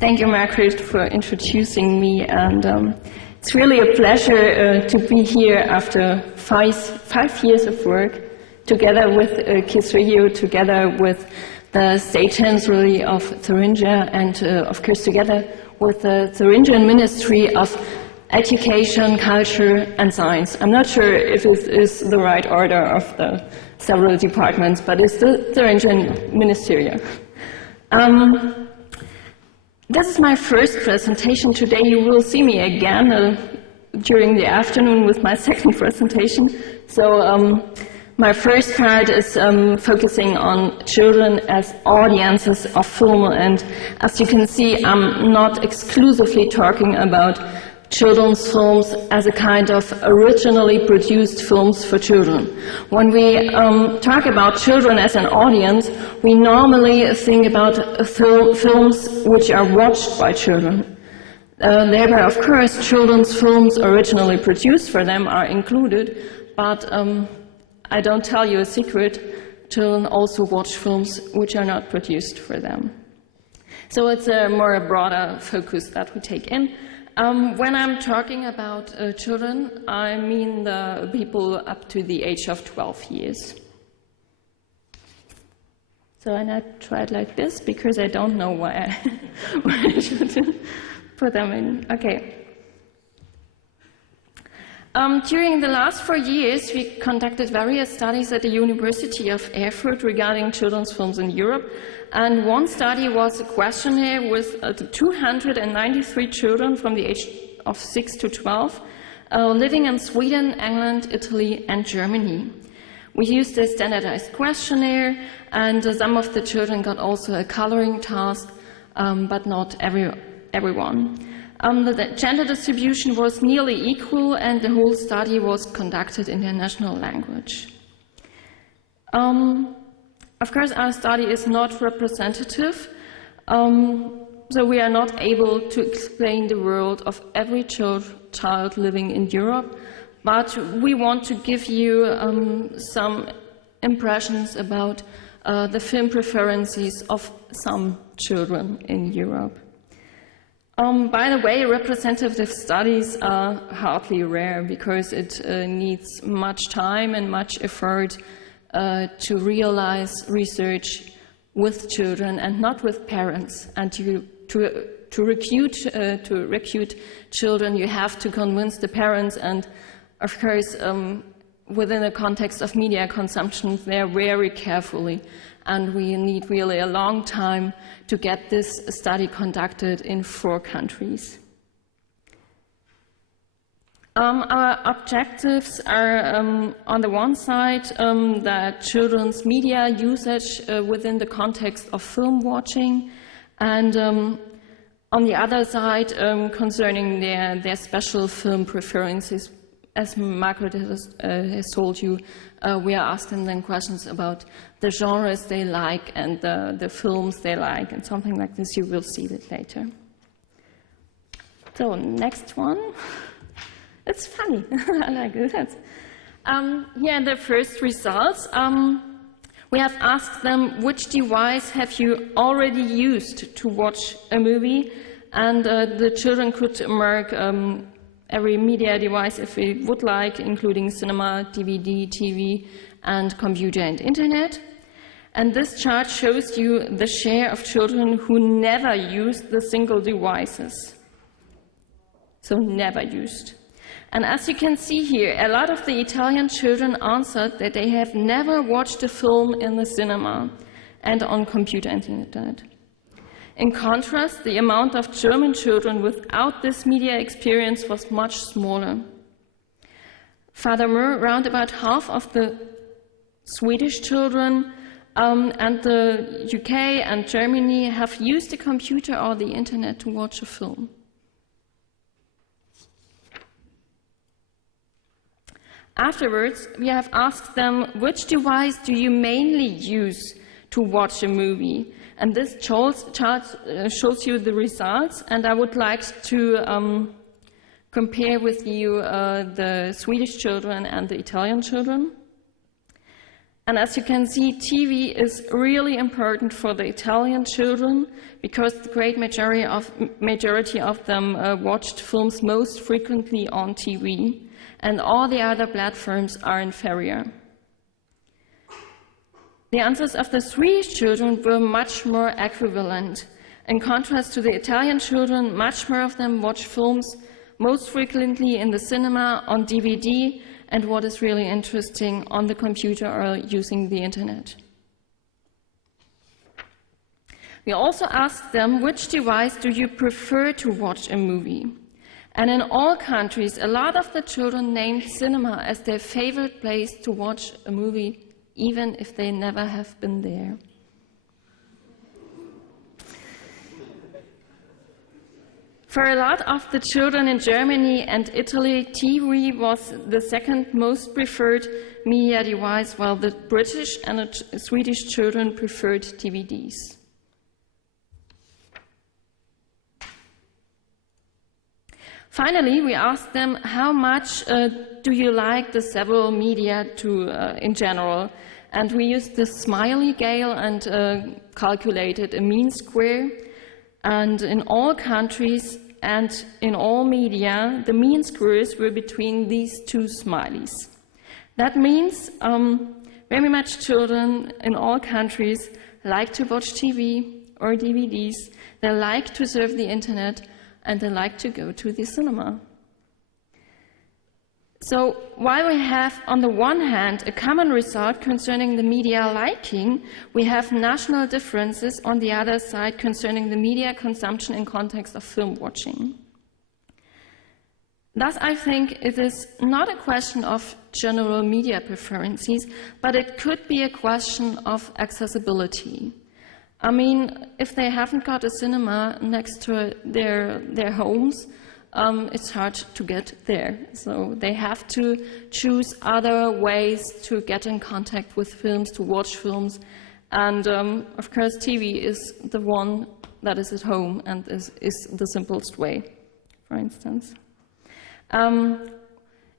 Thank you, Margaret, for introducing me, and it's really a pleasure to be here after five years of work, together with KISS Regio, together with the State Chancellery of Thuringia, and of course together with the Thuringian Ministry of Education, Culture and Science. I'm not sure if it is the right order of the several departments, but it's the Thuringian Ministerial. This is my first presentation today. You will see me again during the afternoon with my second presentation. So my first part is focusing on children as audiences of film, and as you can see, I'm not exclusively talking about children's films as a kind of originally produced films for children. When we talk about children as an audience, we normally think about films which are watched by children. Thereby, of course, children's films originally produced for them are included, but I don't tell you a secret, children also watch films which are not produced for them. So it's a more broader focus that we take in. When I'm talking about children, I mean the people up to the age of 12 years. So I tried like this because I don't know why I should put them in. Okay. During the last 4 years, we conducted various studies at the University of Erfurt regarding children's films in Europe. And one study was a questionnaire with 293 children from the age of 6 to 12 living in Sweden, England, Italy, and Germany. We used a standardized questionnaire, and some of the children got also a coloring task, but not everyone. The gender distribution was nearly equal, and the whole study was conducted in their national language. Of course, our study is not representative, so we are not able to explain the world of every child living in Europe, but we want to give you some impressions about the film preferences of some children in Europe. By the way, representative studies are hardly rare because it needs much time and much effort to realize research with children and not with parents. And to recruit children, you have to convince the parents, and of course, within the context of media consumption, they're very carefully. And we need really a long time to get this study conducted in 4 countries. Our objectives are, on the one side, that children's media usage within the context of film watching, and on the other side, concerning their special film preferences. As Margaret has told you, we are asking them questions about the genres they like and the films they like, and something like this. You will see it later. So, next one. It's funny. I like it. Here are the first results. We have asked them which device have you already used to watch a movie, and the children could mark every media device if we would like, including cinema, DVD, TV, and computer and internet. And this chart shows you the share of children who never used the single devices. So never used. And as you can see here, a lot of the Italian children answered that they have never watched a film in the cinema and on computer and internet. In contrast, the amount of German children without this media experience was much smaller. Furthermore, around about half of the Swedish children and the UK and Germany have used the computer or the internet to watch a film. Afterwards, we have asked them, which device do you mainly use to watch a movie? And this chart shows you the results, and I would like to compare with you the Swedish children and the Italian children. And as you can see, TV is really important for the Italian children because the great majority of them watched films most frequently on TV, and all the other platforms are inferior. The answers of the Swedish children were much more equivalent. In contrast to the Italian children, much more of them watch films most frequently in the cinema, on DVD, and what is really interesting, on the computer or using the internet. We also asked them, which device do you prefer to watch a movie? And in all countries, a lot of the children named cinema as their favorite place to watch a movie, even if they never have been there. For a lot of the children in Germany and Italy, TV was the second most preferred media device, while the British and the Swedish children preferred DVDs. Finally, we asked them, how much do you like the several media in general? And we used the smiley scale and calculated a mean square. And in all countries and in all media, the mean squares were between these two smileys. That means very much children in all countries like to watch TV or DVDs, they like to surf the internet, and they like to go to the cinema. So while we have, on the one hand, a common result concerning the media liking, we have national differences on the other side concerning the media consumption in context of film watching. Thus, I think it is not a question of general media preferences, but it could be a question of accessibility. I mean, if they haven't got a cinema next to their homes, it's hard to get there. So they have to choose other ways to get in contact with films, to watch films. And of course, TV is the one that is at home and is the simplest way, for instance.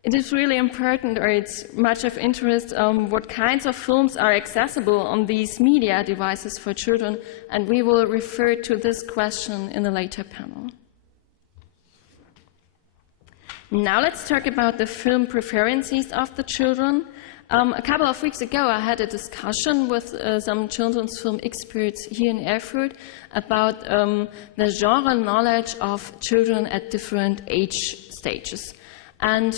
It is really important, or it's much of interest, what kinds of films are accessible on these media devices for children, and we will refer to this question in a later panel. Now let's talk about the film preferences of the children. A couple of weeks ago I had a discussion with some children's film experts here in Erfurt about the genre knowledge of children at different age stages. And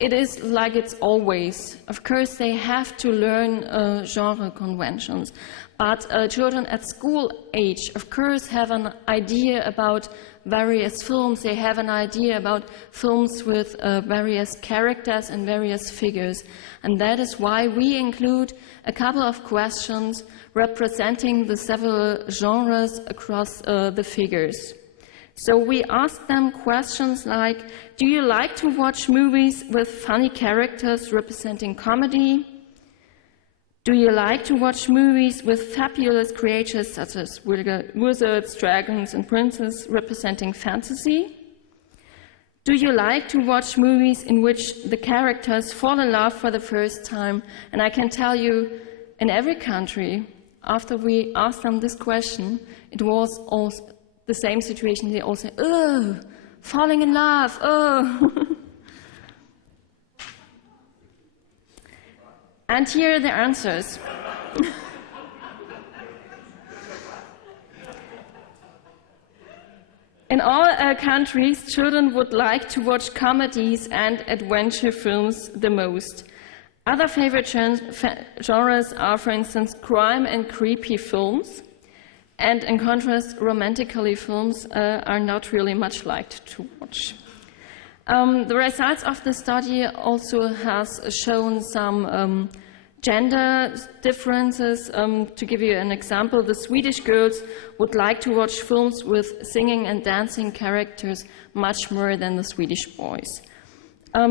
it is like it's always. Of course, they have to learn genre conventions. But children at school age, of course, have an idea about various films. They have an idea about films with various characters and various figures. And that is why we include a couple of questions representing the several genres across the figures. So we asked them questions like, do you like to watch movies with funny characters representing comedy? Do you like to watch movies with fabulous creatures such as wizards, dragons, and princes representing fantasy? Do you like to watch movies in which the characters fall in love for the first time? And I can tell you, in every country, after we asked them this question, it was also the same situation. They all say, oh, falling in love, oh. And here are the answers. In all countries, children would like to watch comedies and adventure films the most. Other favorite genres are, for instance, crime and creepy films. And in contrast, romantically films are not really much liked to watch. The results of the study also has shown some gender differences. To give you an example, the Swedish girls would like to watch films with singing and dancing characters much more than the Swedish boys.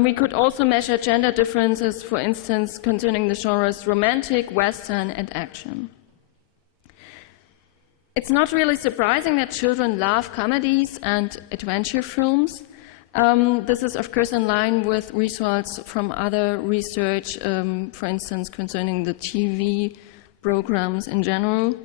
We could also measure gender differences, for instance, concerning the genres romantic, western, and action. It's not really surprising that children love comedies and adventure films. This is, of course, in line with results from other research, for instance, concerning the TV programs in general.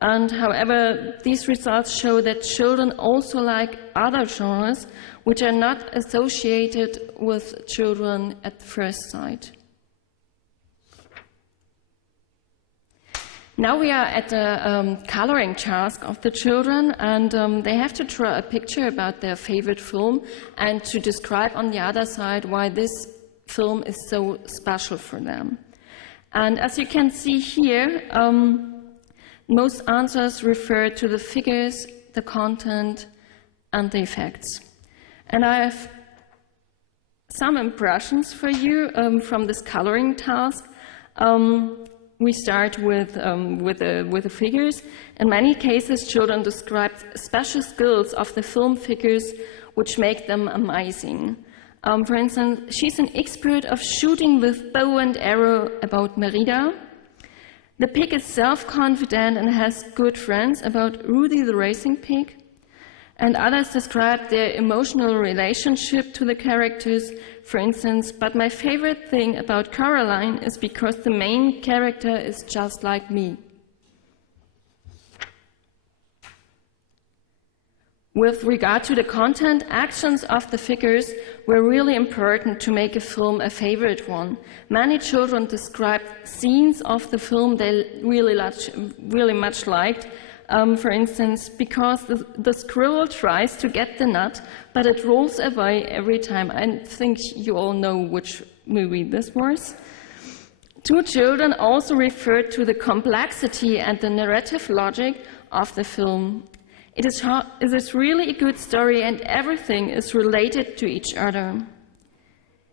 And however, these results show that children also like other genres which are not associated with children at first sight. Now we are at the coloring task of the children, and they have to draw a picture about their favorite film and to describe on the other side why this film is so special for them. And as you can see here, most answers refer to the figures, the content, and the effects. And I have some impressions for you from this coloring task. We start with the figures. In many cases, children describe special skills of the film figures which make them amazing. For instance, she's an expert of shooting with bow and arrow about Merida. The pig is self-confident and has good friends about Rudy the racing pig. And others describe their emotional relationship to the characters, for instance, but my favorite thing about Coraline is because the main character is just like me. With regard to the content, actions of the figures were really important to make a film a favorite one. Many children described scenes of the film they really much liked. For instance, because the squirrel tries to get the nut, but it rolls away every time. I think you all know which movie this was. Two children also referred to the complexity and the narrative logic of the film. It is really a good story and everything is related to each other.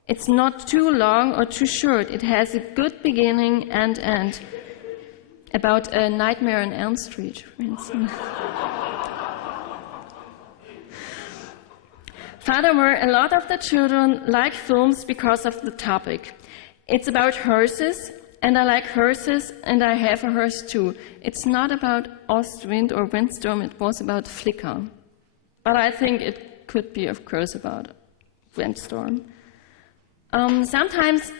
It's not too long or too short. It has a good beginning and end. About A Nightmare on Elm Street, for instance. Furthermore, a lot of the children like films because of the topic. It's about horses, and I like horses, and I have a horse too. It's not about Ostwind or Windstorm, it was about Flicker. But I think it could be, of course, about Windstorm. Sometimes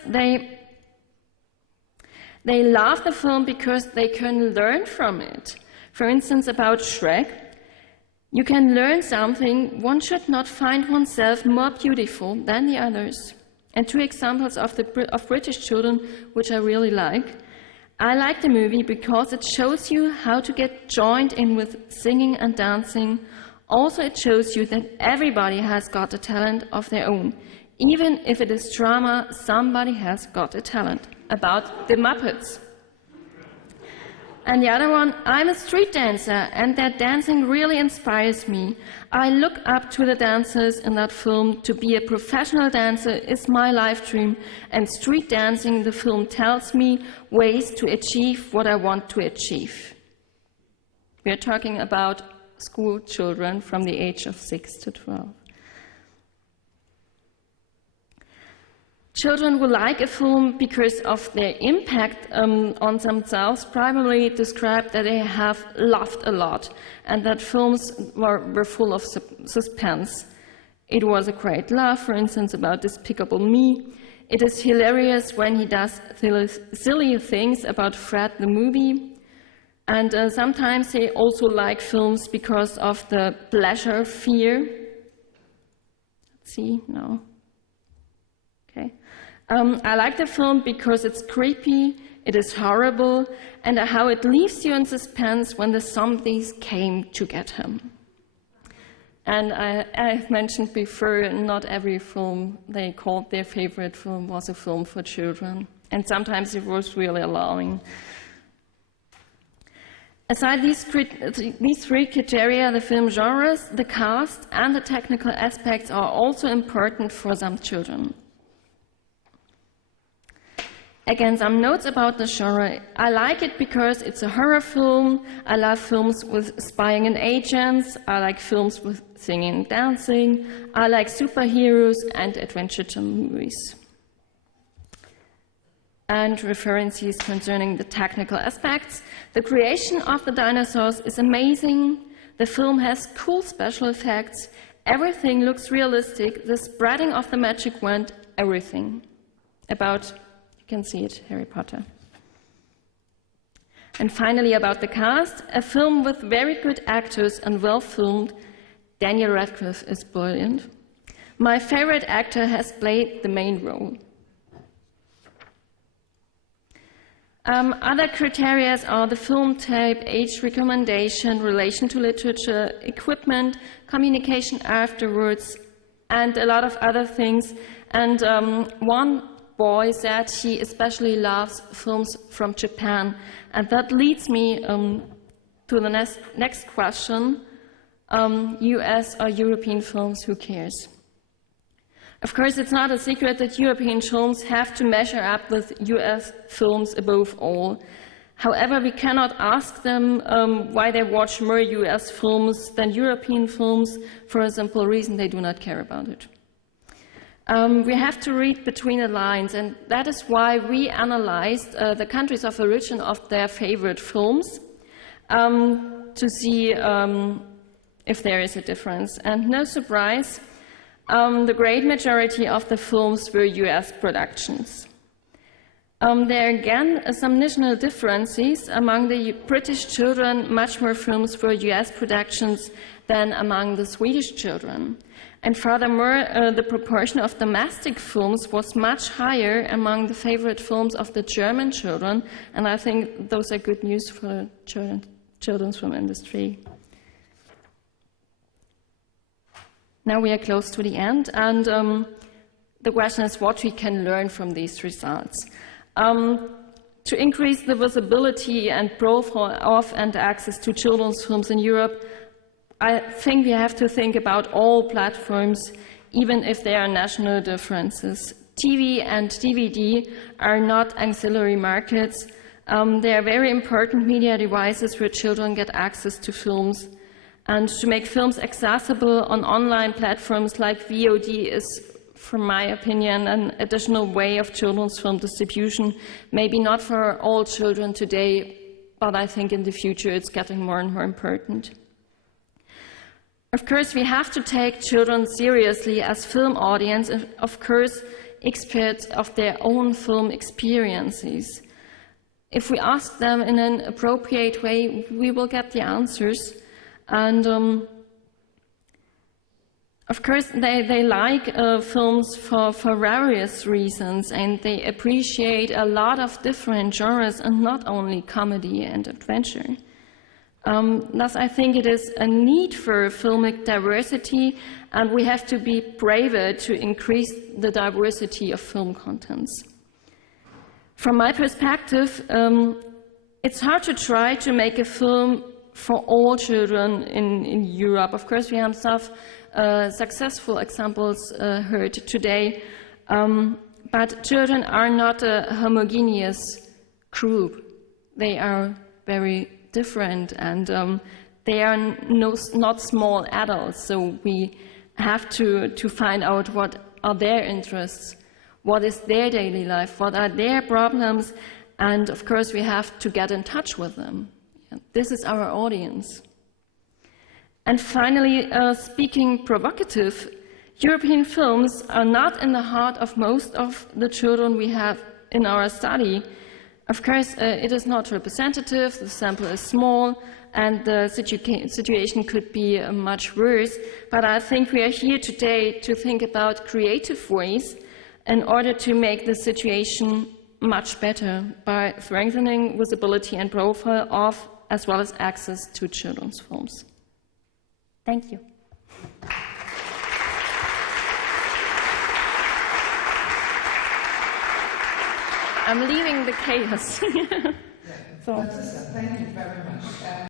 they love the film because they can learn from it. For instance, about Shrek, you can learn something. One should not find oneself more beautiful than the others. And two examples of British children, which I really like. I like the movie because it shows you how to get joined in with singing and dancing. Also, it shows you that everybody has got a talent of their own. Even if it is drama, somebody has got a talent. About the Matthes. And the other one, I'm a street dancer, and that dancing really inspires me. I look up to the dancers in that film. To be a professional dancer is my life dream, and street dancing, the film tells me ways to achieve what I want to achieve. We're talking about school children from the age of 6 to 12. Children who like a film because of their impact on themselves probably describe that they have laughed a lot and that films were full of suspense. It was a great laugh, for instance, about Despicable Me. It is hilarious when he does silly things about Fred the movie. And sometimes they also like films because of the pleasure fear. Let's see, no. Okay. I like the film because it's creepy, it is horrible, and how it leaves you in suspense when the zombies came to get him. And I've mentioned before, not every film they called their favorite film was a film for children. And sometimes it was really alarming. Aside these three criteria, the film genres, the cast, and the technical aspects are also important for some children. Again, some notes about the genre. I like it because it's a horror film. I love films with spying and agents. I like films with singing and dancing. I like superheroes and adventure movies. And references concerning the technical aspects. The creation of the dinosaurs is amazing. The film has cool special effects. Everything looks realistic, the spreading of the magic wand, everything. About, you can see it, Harry Potter. And finally, about the cast, a film with very good actors and well filmed. Daniel Radcliffe is brilliant. My favorite actor has played the main role. Other criteria are the film type, age recommendation, relation to literature, equipment, communication afterwards, and a lot of other things. And one boy said he especially loves films from Japan. And that leads me to the next question. US or European films, who cares? Of course, it's not a secret that European films have to measure up with US films above all. However, we cannot ask them why they watch more US films than European films for a simple reason: they do not care about it. We have to read between the lines, and that is why we analyzed the countries of origin of their favorite films to see if there is a difference. And no surprise, the great majority of the films were US productions. There again, some national differences. Among the British children, much more films were US productions than among the Swedish children. And furthermore, the proportion of domestic films was much higher among the favorite films of the German children, and I think those are good news for the children's film industry. Now we are close to the end, and the question is what we can learn from these results. To increase the visibility and profile of and access to children's films in Europe, I think we have to think about all platforms, even if there are national differences. TV and DVD are not ancillary markets. They are very important media devices where children get access to films. And to make films accessible on online platforms like VOD is, from my opinion, an additional way of children's film distribution. Maybe not for all children today, but I think in the future it's getting more and more important. Of course, we have to take children seriously as film audience, and of course, experts of their own film experiences. If we ask them in an appropriate way, we will get the answers. And of course, they like films for various reasons, and they appreciate a lot of different genres and not only comedy and adventure. Thus, I think it is a need for filmic diversity, and we have to be braver to increase the diversity of film contents. From my perspective, it's hard to try to make a film for all children in Europe. Of course, we have some successful examples heard today, but children are not a homogeneous group. They are very different, and they are not small adults, so we have to find out what are their interests, what is their daily life, what are their problems, and of course we have to get in touch with them. This is our audience. And finally, speaking provocative, European films are not in the heart of most of the children we have in our study. Of course, it is not representative, the sample is small, and the situation could be much worse. But I think we are here today to think about creative ways in order to make the situation much better by strengthening visibility and profile of, as well as access to children's films. Thank you. I'm leaving the chaos. Franziska, thank you very much.